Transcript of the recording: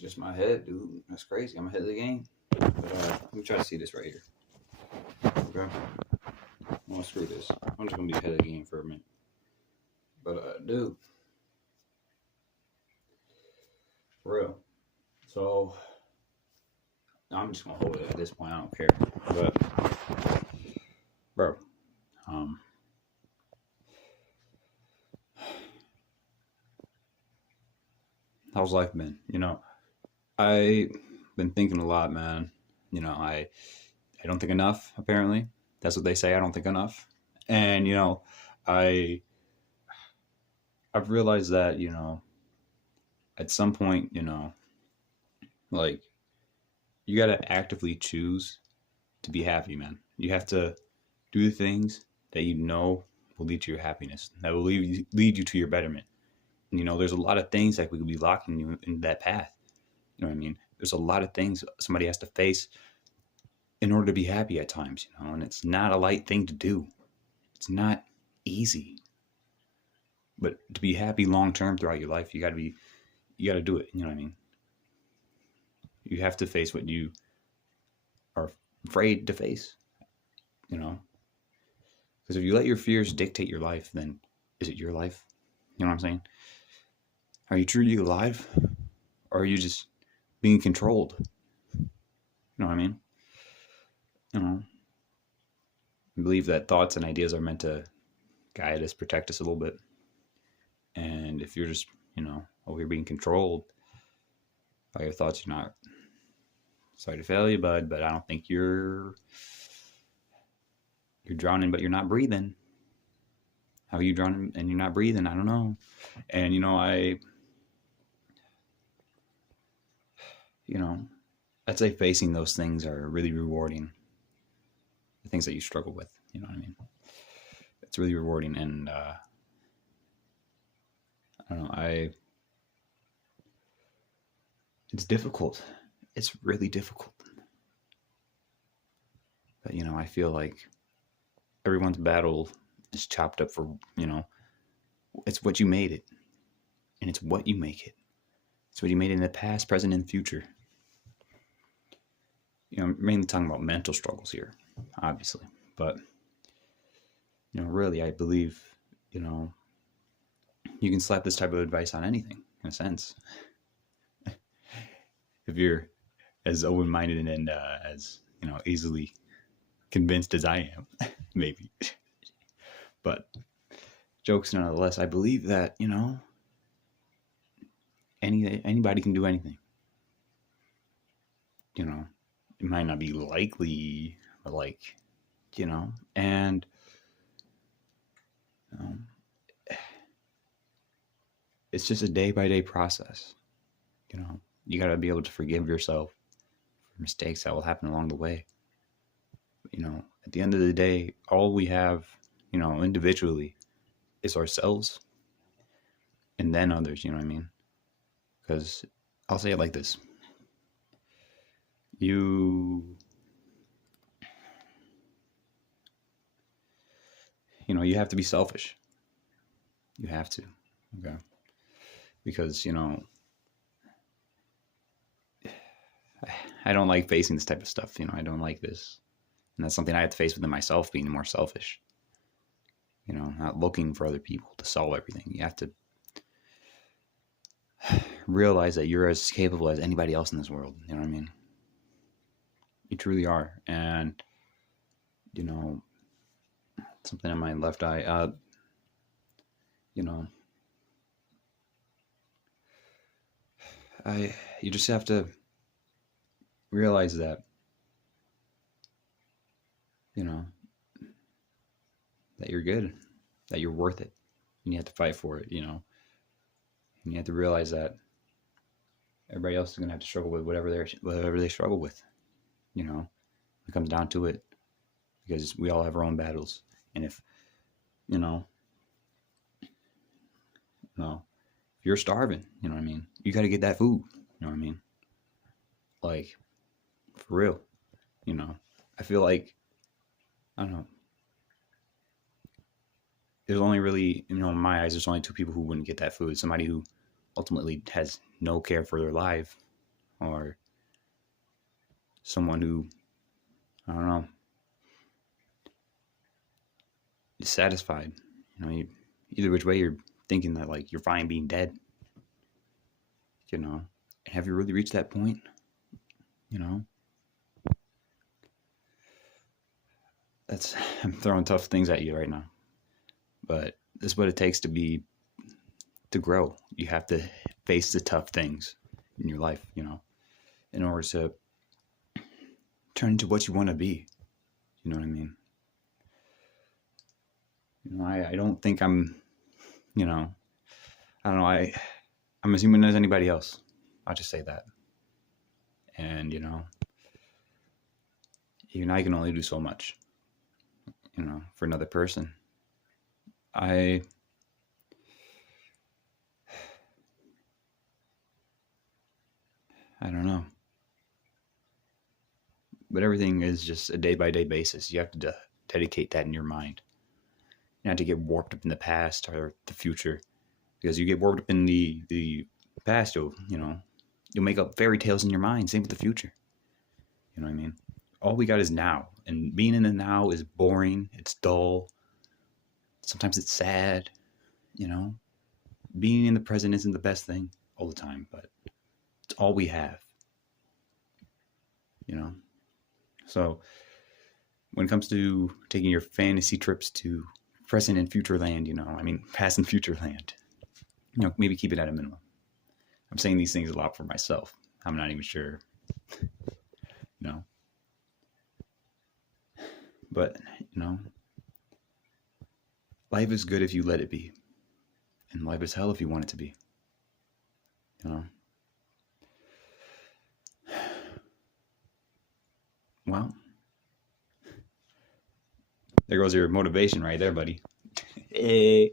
just my head, dude. That's crazy. I'm ahead of the game. But let me try to see this right here. Okay. Well, screw this. I'm just gonna be ahead of the game for a minute. But dude, for real. So I'm just gonna hold it at this point. I don't care. But bro, um, how's life been? I've been thinking a lot, man. I don't think enough. Apparently, that's what they say. I don't think enough. And I I've realized that at some point, like you gotta actively choose to be happy, man. You have to do the things that you know will lead to your happiness, that will lead you to your betterment. And, there's a lot of things that we could be locking you in that path. You know what I mean? There's a lot of things somebody has to face in order to be happy at times, and it's not a light thing to do. It's not easy. But to be happy long term throughout your life, you gotta do it. You know what I mean? You have to face what you are afraid to face, because if you let your fears dictate your life, then is it your life? You know what I'm saying? Are you truly alive? Or are you just being controlled? You know what I mean? I believe that thoughts and ideas are meant to guide us, protect us a little bit. And if you're just, you're being controlled by your thoughts, you're not, sorry to fail you, bud, but I don't think you're drowning, but you're not breathing. How are you drowning and you're not breathing? I don't know. And, I'd say facing those things are really rewarding. The things that you struggle with, you know what I mean? It's really rewarding. And, I don't know, it's difficult. It's really difficult. But, I feel like everyone's battle is chopped up for, it's what you made it. And it's what you make it. It's what you made in the past, present, and future. I'm mainly talking about mental struggles here, obviously. But, really, I believe, you can slap this type of advice on anything, in a sense. If you're as open-minded and as, easily convinced as I am, maybe. But jokes nonetheless, I believe that, anybody can do anything. It might not be likely, but and it's just a day-by-day process. You got to be able to forgive yourself for mistakes that will happen along the way. At the end of the day, all we have, individually is ourselves and then others, you know what I mean? Because I'll say it like this. You have to be selfish. You have to. Okay. Because, I don't like facing this type of stuff. I don't like this. And that's something I have to face within myself, being more selfish. Not looking for other people to solve everything. You have to realize that you're as capable as anybody else in this world. You know what I mean? You truly are. And, something on my left eye, you just have to realize that, that you're good, that you're worth it. And you have to fight for it, and you have to realize that everybody else is going to have to struggle with whatever they struggle with, it comes down to it, because we all have our own battles. And if, if you're starving, you know what I mean? You got to get that food, you know what I mean? Like, for real, I feel like, I don't know, there's only really, in my eyes, there's only two people who wouldn't get that food. Somebody who ultimately has no care for their life, or someone who, I don't know, is satisfied. Either which way you're thinking that like you're fine being dead. Have you really reached that point? You know, that's I'm throwing tough things at you right now, but this is what it takes to grow. You have to face the tough things in your life, in order to turn into what you want to be. You know what I mean? I don't think I don't know, I'm as human as anybody else. I'll just say that. And, even I can only do so much, for another person. I don't know. But everything is just a day by day basis. You have to dedicate that in your mind. You have to get warped up in the past or the future, because you get warped up in the past, you'll make up fairy tales in your mind. Same with the future. You know what I mean? All we got is now, and being in the now is boring. It's dull. Sometimes it's sad. Being in the present isn't the best thing all the time, but it's all we have. So when it comes to taking your fantasy trips to present and future land, past and future land, maybe keep it at a minimum. I'm saying these things a lot for myself. I'm not even sure, but, life is good if you let it be, and life is hell if you want it to be, Well, there goes your motivation right there, buddy. Hey.